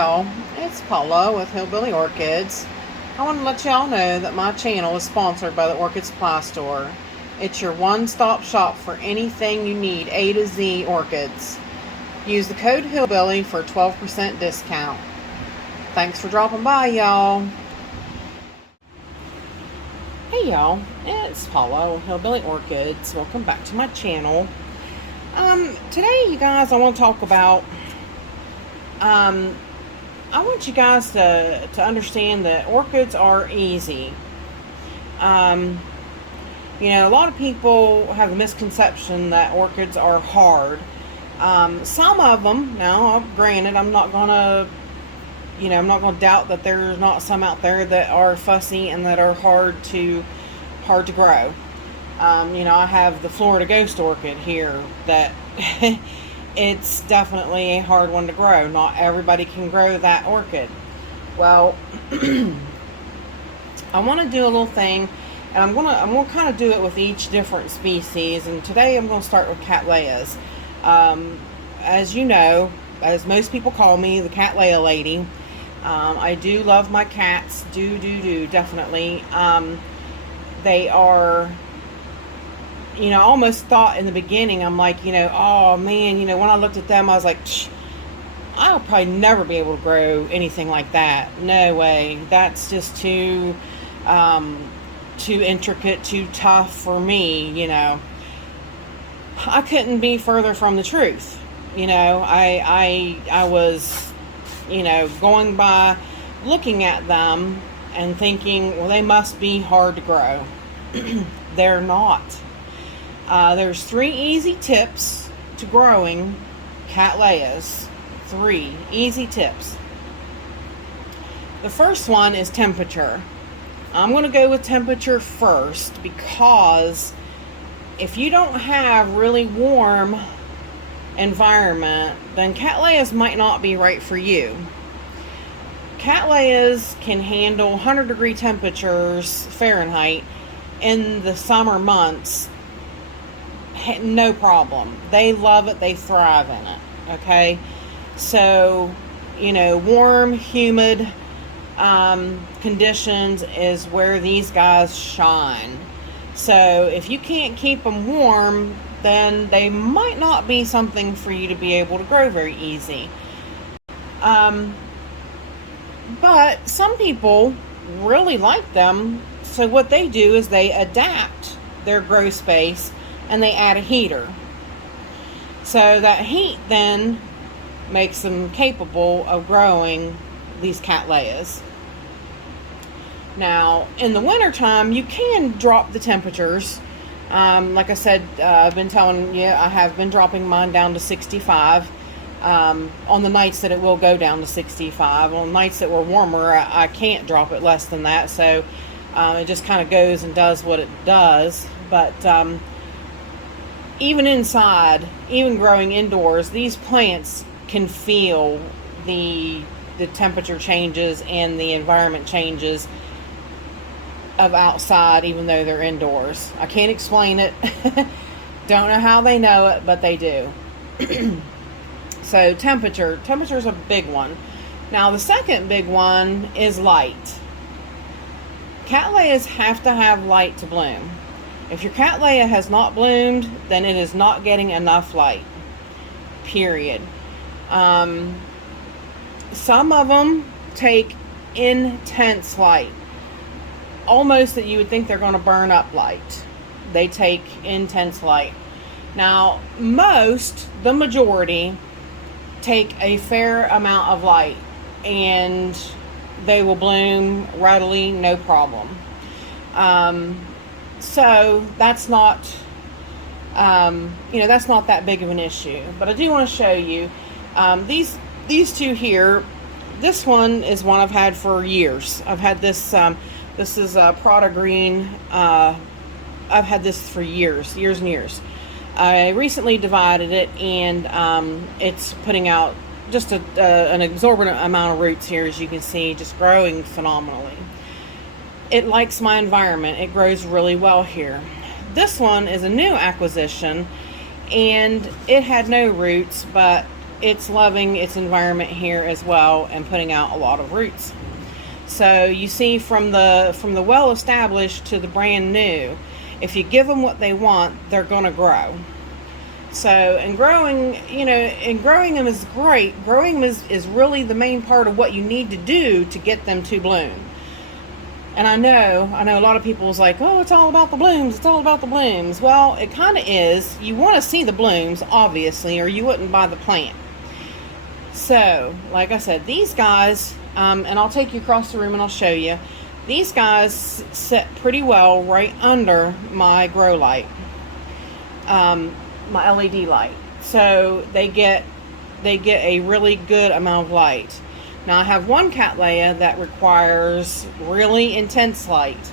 y'all, it's Paula with Hillbilly Orchids. I want to let y'all know that my channel is sponsored by the Orchid Supply Store. It's your one-stop shop for anything you need A to Z orchids. Use the code Hillbilly for a 12% discount. Thanks for dropping by, y'all. Hey y'all, it's Paula with Hillbilly Orchids. Welcome back to my channel. Today, you guys, I want to talk about I want you guys to understand that orchids are easy. You know, a lot of people have a misconception that orchids are hard. Some of them, now, granted, I'm not gonna doubt that there's not some out there that are fussy and that are hard to grow. You know, I have the Florida Ghost Orchid here that it's definitely a hard one to grow. Not everybody can grow that orchid. Well, I want to do a little thing, and I'm gonna kind of do it with each different species. And today I'm going to start with Cattleyas. As you know, as most people call me, the Cattleya lady. I do love my cats. Definitely. They are. You know, I almost thought in the beginning, I'm like, you know, oh man, you know, when I looked at them, I was like, I'll probably never be able to grow anything like that. No way. That's just too intricate, too tough for me, you know. I couldn't be further from the truth. You know, I was, you know, going by looking at them and thinking, well, they must be hard to grow. They're not. There's 3 easy tips to growing Cattleyas. 3 easy tips. The first one is temperature. I'm going to go with temperature first because if you don't have really warm environment, then Cattleyas might not be right for you. Cattleyas can handle 100-degree temperatures Fahrenheit in the summer months. No problem. They love it. They thrive in it. Okay. So, you know, warm, humid conditions is where these guys shine. So if you can't keep them warm, then they might not be something for you to be able to grow very easy. But some people really like them. So what they do is they adapt their grow space and they add a heater. So that heat then makes them capable of growing these Cattleyas. Now, in the wintertime, you can drop the temperatures. Like I said, I've been telling you, I have been dropping mine down to 65. On the nights that it will go down to 65. On nights that were warmer, I can't drop it less than that. So it just kind of goes and does what it does. But even inside, even growing indoors, these plants can feel the temperature changes and the environment changes of outside, even though they're indoors. I can't explain it. Don't know how they know it, but they do. So temperature is a big one. Now the second big one is light. Cattleyas have to have light to bloom. If your Cattleya has not bloomed, then it is not getting enough light. Period. Some of them take intense light. Almost that you would think they're going to burn up light. They take intense light. Now, the majority, take a fair amount of light and they will bloom readily, no problem. So that's not, you know, that's not that big of an issue. But I do want to show you these 2 here. This one is one I've had for years. I've had this. This is a Prada Green. I've had this for years and years. I recently divided it, and it's putting out just an exorbitant amount of roots here, as you can see, just growing phenomenally. It likes my environment. It grows really well here. This one is a new acquisition, and it had no roots, but it's loving its environment here as well and putting out a lot of roots. So you see, from the well established to the brand new, if you give them what they want, they're going to grow. So, and growing, and growing them is great. Growing them is really the main part of what you need to do to get them to bloom. And I know a lot of people's like, oh, it's all about the blooms. It's all about the blooms. Well, it kind of is. You want to see the blooms, obviously, or you wouldn't buy the plant. So, like I said, these guys, and I'll take you across the room and I'll show you. These guys sit pretty well right under my grow light, my LED light. So they get a really good amount of light. Now I have one Cattleya that requires really intense light,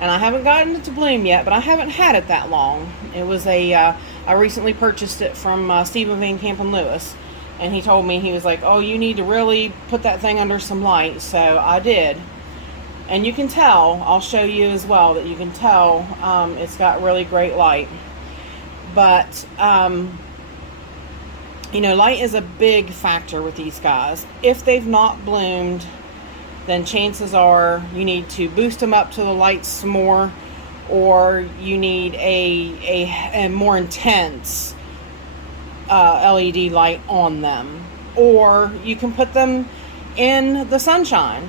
and I haven't gotten it to bloom yet, but I haven't had it that long. It was I recently purchased it from Stephen Van Camp and Lewis, and he told me, he was like, oh, you need to really put that thing under some light. So I did, and you can tell, I'll show you as well, that you can tell it's got really great light. But light is a big factor with these guys. If they've not bloomed, then chances are you need to boost them up to the light some more, or you need a more intense LED light on them, or you can put them in the sunshine.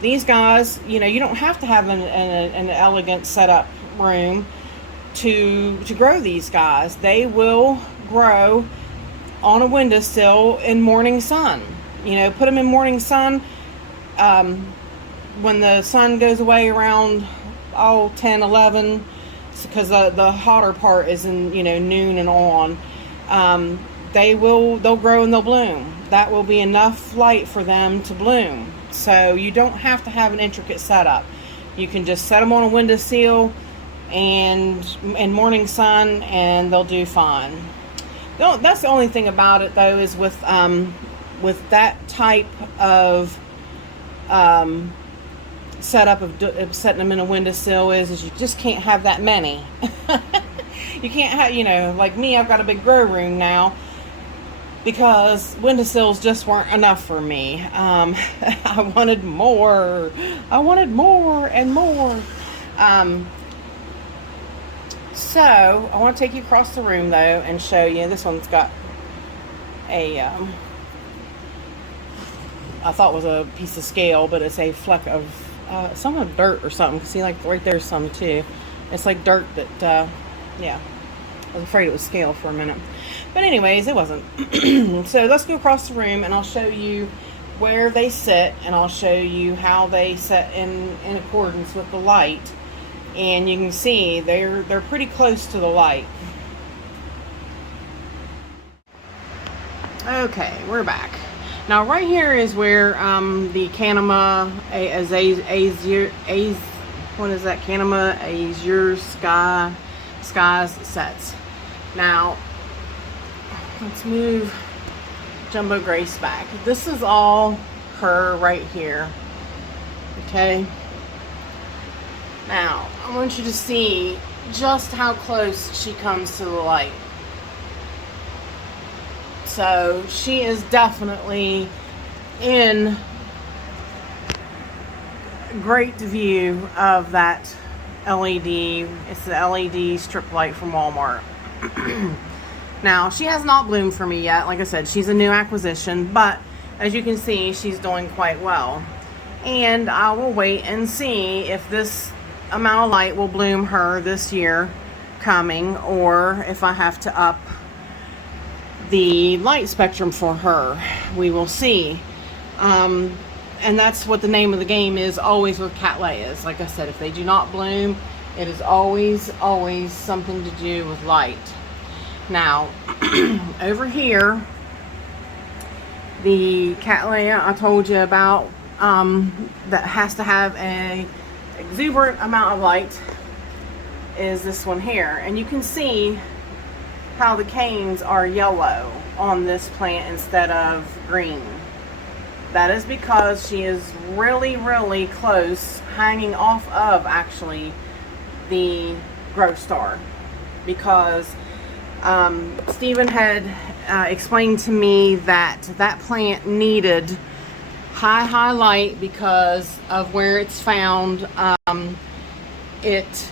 These guys, you don't have to have an elegant setup room to grow these guys. They will grow on a windowsill in morning sun. Put them in morning sun when the sun goes away around 10, 11, because the hotter part is in noon and on. They'll grow and they'll bloom. That will be enough light for them to bloom. So you don't have to have an intricate setup. You can just set them on a windowsill and in morning sun, and they'll do fine. That's the only thing about it, though, is with that type of setup of setting them in a windowsill is you just can't have that many. You can't have, like me, I've got a big grow room now because windowsills just weren't enough for me. I wanted more. And more. So I want to take you across the room, though, and show you. This one's got a I thought it was a piece of scale, but it's a fleck of some of dirt or something. See, like right there's some too. It's like dirt that yeah, I was afraid it was scale for a minute, but anyways, it wasn't. So let's go across the room and I'll show you where they sit, and I'll show you how they set in accordance with the light. And you can see they're pretty close to the light. Okay, we're back. Now right here is where the Cattleya azure skies sets. Now let's move Jumbo Grace back. This is all her right here. Okay. Now, I want you to see just how close she comes to the light. So, she is definitely in great view of that LED. It's the LED strip light from Walmart. Now, she has not bloomed for me yet. Like I said, she's a new acquisition, but as you can see, she's doing quite well. And I will wait and see if this amount of light will bloom her this year coming, or if I have to up the light spectrum for her. We will see. And that's what the name of the game is always with Cattleyas. Like I said, if they do not bloom, it is always something to do with light. Now over here, the Cattleya I told you about, that has to have a exuberant amount of light, is this one here. And you can see how the canes are yellow on this plant instead of green. That is because she is really close, hanging off of actually the growth star, because Stephen had explained to me that that plant needed high light because of where it's found. It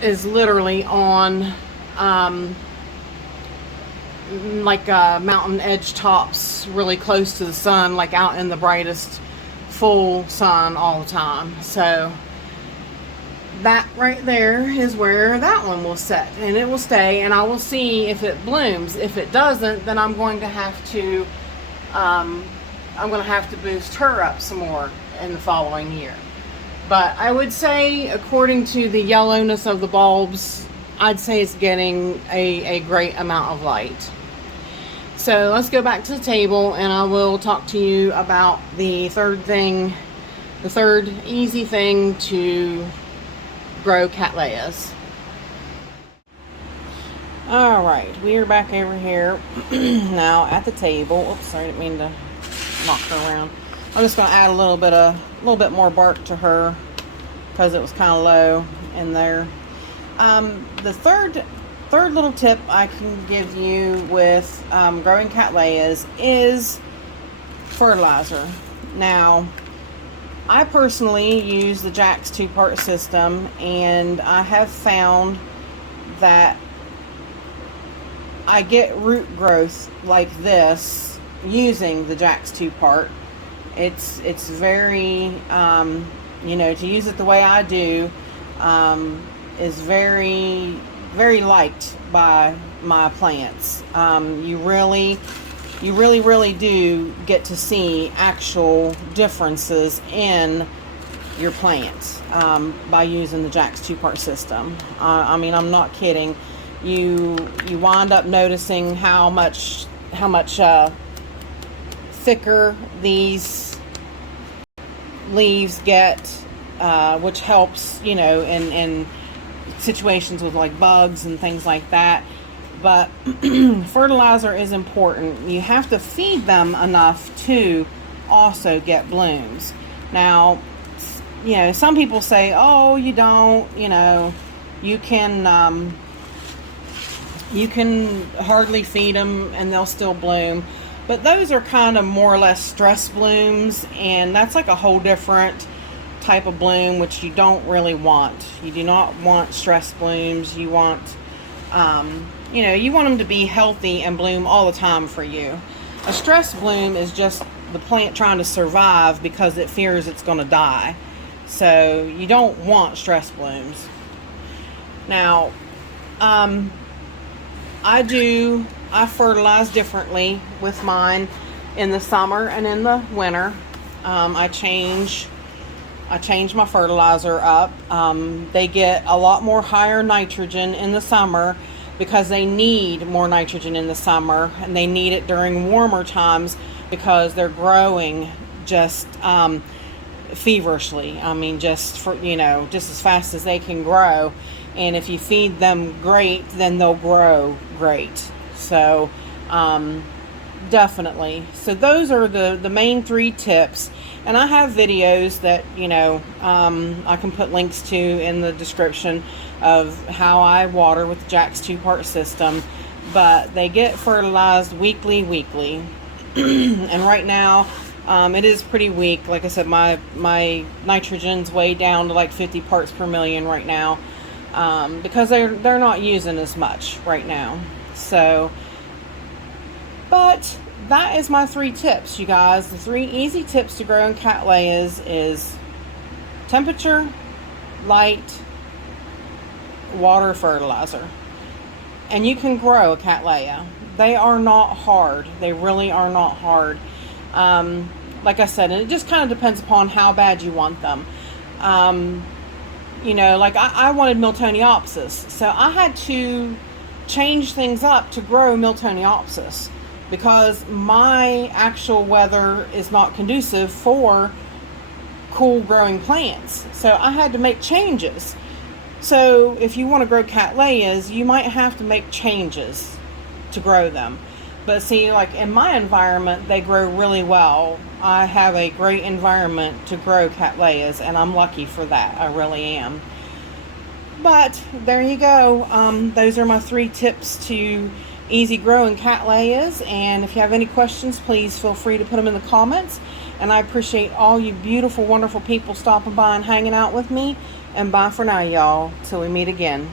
is literally on like mountain edge tops, really close to the sun, like out in the brightest full sun all the time. So that right there is where that one will set, and it will stay, and I will see if it blooms. If it doesn't, then I'm going to have to boost her up some more in the following year. But I would say, according to the yellowness of the bulbs, I'd say it's getting a great amount of light. So let's go back to the table, and I will talk to you about the third easy thing to grow Cattleyas. Alright, we are back over here now at the table. Oops, sorry, I didn't mean to knock her around. I'm just going to add a little bit more bark to her because it was kind of low in there. The third little tip I can give you with growing Cattleyas is fertilizer. Now, I personally use the Jack's 2-part system, and I have found that I get root growth like this using the Jack's 2-part. It's very, to use it the way I do, is very, very liked by my plants. You really do get to see actual differences in your plants by using the Jack's 2-part system. I mean, I'm not kidding. You wind up noticing how much thicker these leaves get, which helps, in situations with like bugs and things like that. But fertilizer is important. You have to feed them enough to also get blooms. Now, some people say, oh, you don't, you can hardly feed them and they'll still bloom. But those are kind of more or less stress blooms, and that's like a whole different type of bloom, which you don't really want. You do not want stress blooms. You want, you want them to be healthy and bloom all the time for you. A stress bloom is just the plant trying to survive because it fears it's going to die. So you don't want stress blooms. Now, I fertilize differently with mine in the summer and in the winter. I change my fertilizer up. They get a lot more higher nitrogen in the summer because they need more nitrogen in the summer, and they need it during warmer times because they're growing just feverishly. I mean, just as fast as they can grow. And if you feed them great, then they'll grow great. So definitely. So those are the main 3 tips. And I have videos that, I can put links to in the description of how I water with the Jack's 2-part system. But they get fertilized weekly. And right now, it is pretty weak. Like I said, my nitrogen's way down to like 50 parts per million right now. Because they're not using as much right now. So, but that is my 3 tips, you guys. The 3 easy tips to growing Cattleyas is temperature, light, water, fertilizer. And you can grow a Cattleya. They are not hard. They really are not hard. Like I said, and it just kind of depends upon how bad you want them. Like I wanted Miltoniopsis, so I had to change things up to grow Miltoniopsis because my actual weather is not conducive for cool growing plants. So I had to make changes. So if you want to grow Cattleyas, you might have to make changes to grow them. But see, like in my environment, they grow really well. I have a great environment to grow Cattleyas, and I'm lucky for that. I really am. But there you go. Those are my 3 tips to easy growing Cattleyas. And if you have any questions, please feel free to put them in the comments. And I appreciate all you beautiful, wonderful people stopping by and hanging out with me. And bye for now, y'all. Till we meet again.